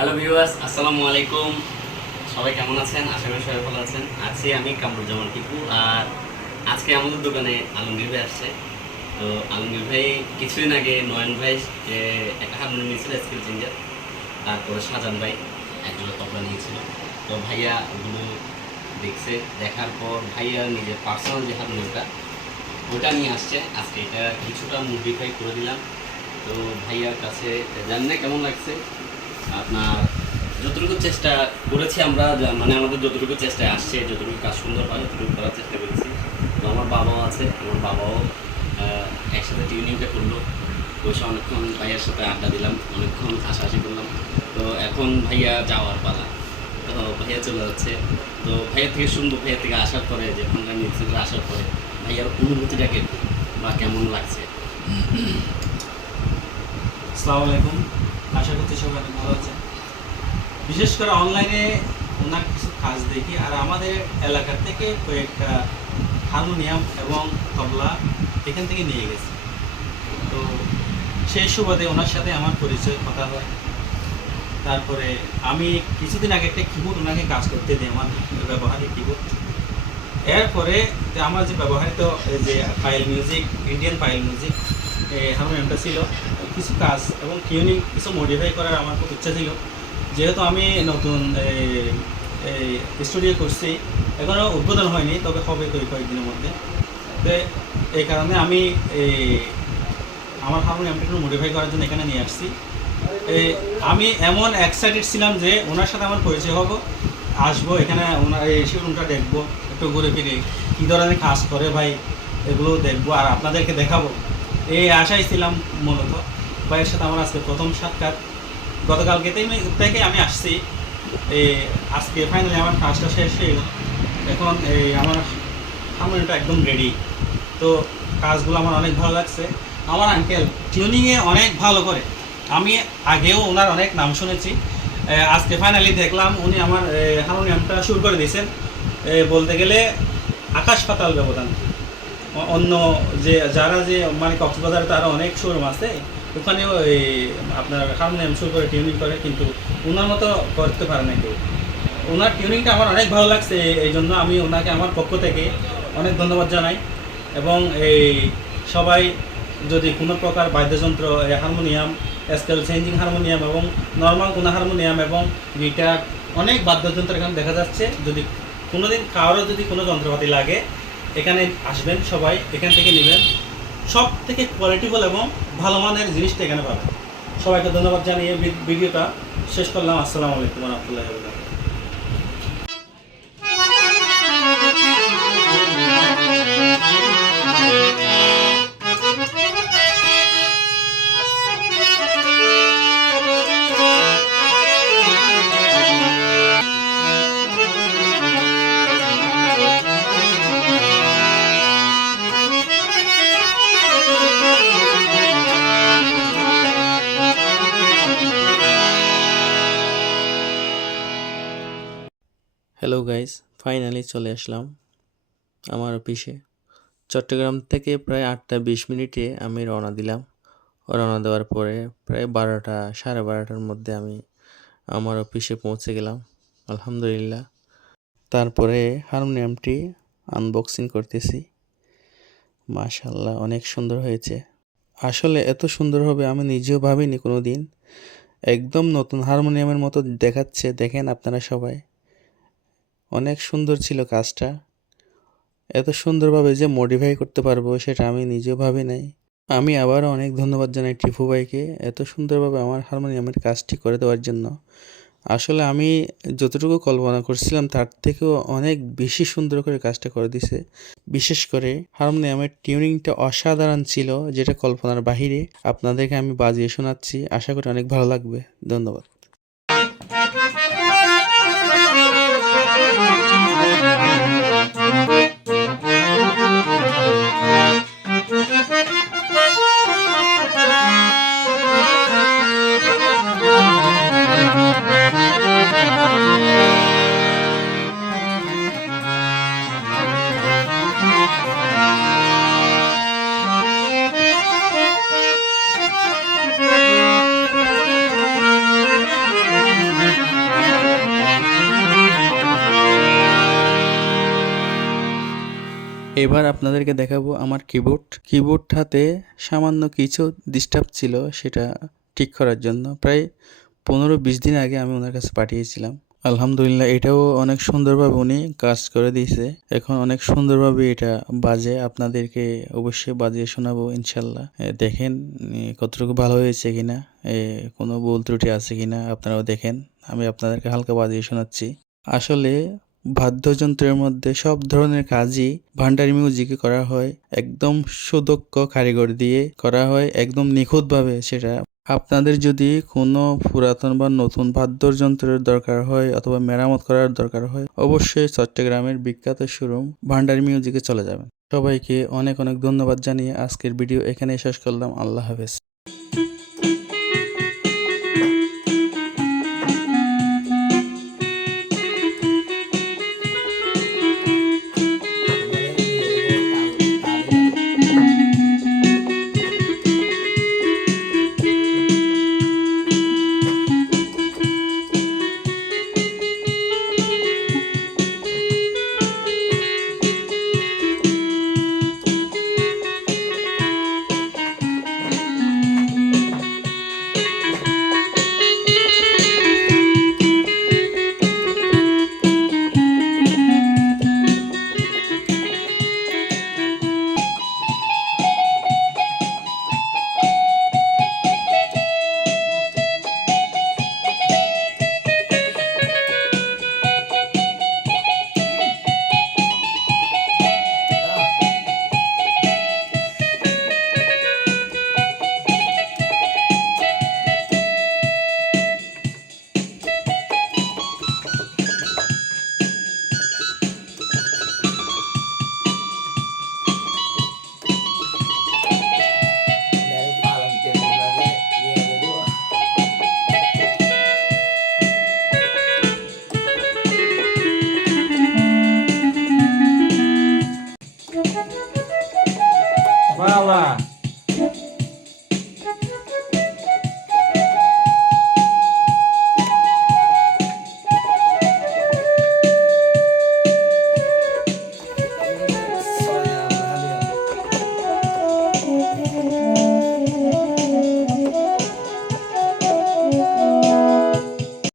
Hello viewers, আসসালামু আলাইকুম। সবাই কেমন আছেন? আশা করি সবাই ভালো আছেন। আছি আমি কামরুজ্জামান টিপু। আর আজকে আমাদের দোকানে আলমগীর ভাই আসছে। তো আলমগীর ভাই কিছুদিন আগে নয়ন ভাই একটা হারমোনিয়াম নিয়েছিল স্কেল চেঞ্জার, তারপরে শাহজাহান ভাই একজোড়া তবলা নিয়েছিল। তো ভাইয়া ওগুলো দেখছে, দেখার পর ভাইয়া নিজের পার্সোনাল যে হারমোনিয়ামটা ওটা নিয়ে আসছে। আজকে এটা কিছুটা মডিফাই করে দিলাম। তো ভাইয়ার কাছে জানি না কেমন লাগছে। আপনার যতটুকু চেষ্টা করেছি আমরা, মানে আমাদের যতটুকু চেষ্টায় আসছে, যতটুকু কাজ সুন্দর হয় ততটুকু করার চেষ্টা করেছি। তো আমার বাবাও আছে, আমার বাবাও একসাথে টিউনিংটা করলো। বসে অনেকক্ষণ ভাইয়ার সাথে আড্ডা দিলাম, অনেকক্ষণ হাসাহাসি করলাম। তো এখন ভাইয়া যাওয়ার পালা। তো ভাইয়া চলে যাচ্ছে। তো ভাইয়া থেকে শুনবো, ভাইয়া থেকে আসার পরে যে ফান্ডা মিউজিক আসার পরে ভাইয়ার অনুভূতিটাকে বা কেমন লাগছে। আসসালামু আলাইকুম। আশা করছি সবাই অনেক ভালো আছেন। বিশেষ করে অনলাইনে ওনার কিছু কাজ দেখি, আর আমাদের এলাকার থেকে কয়েকটা হারমোনিয়াম এবং তবলা এখান থেকে নিয়ে গেছে। তো সেই সুবাদে ওনার সাথে আমার পরিচয় কথা হয়। তারপরে আমি কিছুদিন আগে একটা কিবোর্ড ওনাকে কাজ করতে দিই, আমার ব্যবহারিক কিবোর্ড। এরপরে যে আমার যে ব্যবহৃত যে file music, Indian file music হারমোনিয়ামটা ছিল, কিছু কাজ এবং টিউনিং কিছু মডিফাই করার আমার খুব ইচ্ছা ছিল। যেহেতু আমি নতুন স্টুডিও করছি, এখনও উদ্বোধন হয়নি, তবে হবে কয়েকদিনের মধ্যে। তো এই কারণে আমি আমার হারমোনিয়ামটা একটু মডিফাই করার জন্য এখানে নিয়ে আসছি। আমি এমন এক্সাইটেড ছিলাম যে ওনার সাথে আমার পরিচয় হবো, আসবো এখানে, ওনার এই শোরুমটা দেখবো, একটু ঘুরে ফিরে কী ধরনের কাজ করে ভাই এগুলো দেখবো আর আপনাদেরকে দেখাবো, এই আশাই ছিলাম মূলত। ভাইয়ের সাথে আমার আজকে প্রথম সাক্ষাৎ। গতকালকে থেকে আমি আসছি, আজকে ফাইনালি আমার কাজটা শেষ হয়ে গেল। এখন আমার হারমোনিয়ামটা একদম রেডি। তো কাজগুলো আমার অনেক ভালো লাগছে। আমার আঙ্কেল টিউনিংয়ে অনেক ভালো করে, আমি আগেও ওনার অনেক নাম শুনেছি। আজকে ফাইনালি দেখলাম উনি আমার হারমোনিয়ামটা শুরু করে দিয়েছেন। বলতে গেলে আকাশ পাতাল ব্যবধান। অন্য যে যারা যে মানে কক্সবাজারে তারা অনেক শোরুম আছে, ওখানেও আপনার হারমোনিয়াম শুরু করে টিউনিং করে, কিন্তু ওনার মতো করতে পারে না কেউ। ওনার টিউনিংটা আমার অনেক ভালো লাগছে, এই জন্য আমি ওনাকে আমার পক্ষ থেকে অনেক ধন্যবাদ জানাই। এবং সবাই যদি কোনো প্রকার বাদ্যযন্ত্র, হারমোনিয়াম, স্কেল চেঞ্জিং হারমোনিয়াম এবং নর্মাল কোনো হারমোনিয়াম এবং গিটার, অনেক বাদ্যযন্ত্র এখানে দেখা যাচ্ছে। যদি কোনোদিন কারোর যদি কোনো যন্ত্রপাতি লাগে, এখানে আসবেন, সবাই এখান থেকে নেবেন। সব থেকে কোয়ালিটিফুল এবং ভালো মানের জিনিসটা এখানে পাবেন। সবাইকে ধন্যবাদ জানিয়ে ভিডিওটা শেষ করলাম। আসসালামু আলাইকুম ওয়া রাহমাতুল্লাহি ওয়া বারাকাতুহু। হ্যালো গাইস, ফাইনালি চলে আসলাম আমার অফিসে। চট্টগ্রাম থেকে প্রায় 8টা 20 মিনিটে আমি রওনা দিলাম। রওনা দেওয়ার পরে প্রায় 12টা 12:30টার মধ্যে আমি আমার অফিসে পৌঁছে গেলাম, আলহামদুলিল্লাহ। তারপরে হারমোনিয়ামটি আনবক্সিং করতেছি। মাশাআল্লাহ, অনেক সুন্দর হয়েছে। আসলে এত সুন্দর হবে আমি নিজেও ভাবিনি কোনো দিন। একদম নতুন হারমোনিয়ামের মতো দেখাচ্ছে, দেখেন আপনারা সবাই। অনেক সুন্দর ছিল কাজটা। এত সুন্দরভাবে যে মডিফাই করতে পারবো সেটা আমি নিজেও ভাবি নাই। আমি আবারও অনেক ধন্যবাদ জানাই টিপু ভাইকে এত সুন্দরভাবে আমার হারমোনিয়ামের কাজটি করে দেওয়ার জন্য। আসলে আমি যতটুকু কল্পনা করছিলাম তার থেকেও অনেক বেশি সুন্দর করে কাজটা করে দিছে। বিশেষ করে হারমোনিয়ামের টিউনিংটা অসাধারণ ছিল, যেটা কল্পনার বাহিরে। আপনাদেরকে আমি বাজিয়ে শোনাচ্ছি, আশা করি অনেক ভালো লাগবে। ধন্যবাদ। এবার আপনাদেরকে দেখাবো আমার কিবোর্ডটাতে সামান্য কিছু ডিস্টার্ব ছিল, সেটা ঠিক করার জন্য প্রায় 15-20 দিন আগে আমি ওনার কাছে পাঠিয়েছিলাম। আলহামদুলিল্লাহ এটাও অনেক সুন্দরভাবে উনি কাজ করে দিয়েছে। এখন অনেক সুন্দরভাবে এটা বাজে, আপনাদেরকে অবশ্যই বাজিয়ে শোনাবো ইনশাল্লাহ। দেখেন কতটুকু ভালো হয়েছে কিনা, কোনো ভুল ত্রুটি আছে কিনা আপনারাও দেখেন। আমি আপনাদেরকে হালকা বাজিয়ে শোনাচ্ছি। আসলে বাদ্যযন্ত্রের মধ্যে সব ধরনের কাজই ভান্ডারি মিউজিকে করা হয়, একদম সুদক্ষ কারিগর দিয়ে করা হয়, একদম নিখুঁতভাবে। সেটা আপনাদের যদি কোনো পুরাতন বা নতুন বাদ্যযন্ত্রের দরকার হয় অথবা মেরামত করার দরকার হয়, অবশ্যই চট্টগ্রামের বিখ্যাত শোরুম ভান্ডারি মিউজিকে চলে যাবেন। সবাইকে অনেক অনেক ধন্যবাদ জানিয়ে আজকের ভিডিও এখানেই শেষ করলাম। আল্লাহ হাফেজ। বাবা